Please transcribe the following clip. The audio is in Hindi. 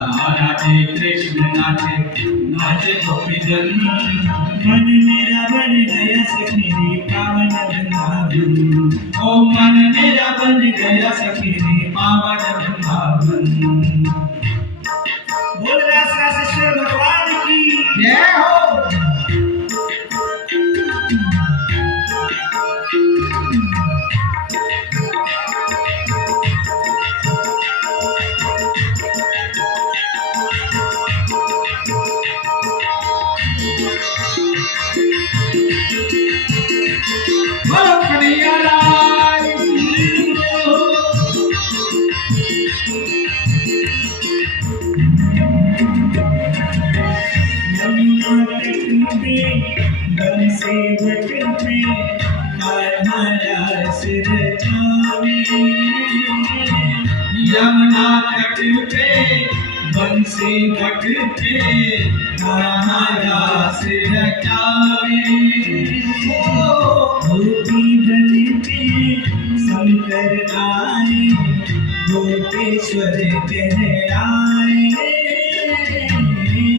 राधे कृष्ण नाचे नाचे गोपीजन। मन मेरा बन गया सखी पावन वृंदावन। ओ मन मेरा बन गया सखी पावन वृंदावन। बोल रासेश्वर भगवान की जय हो। बोलो कन्हैया लाल की जय हो। यमुना तट पे बंसी बट पे हमारा सिर जावे। यमुना तट पे बंसी बट पे हमारा सिर जावे। गोपी बन के शंकर आए गोपेश्वर कहलाए।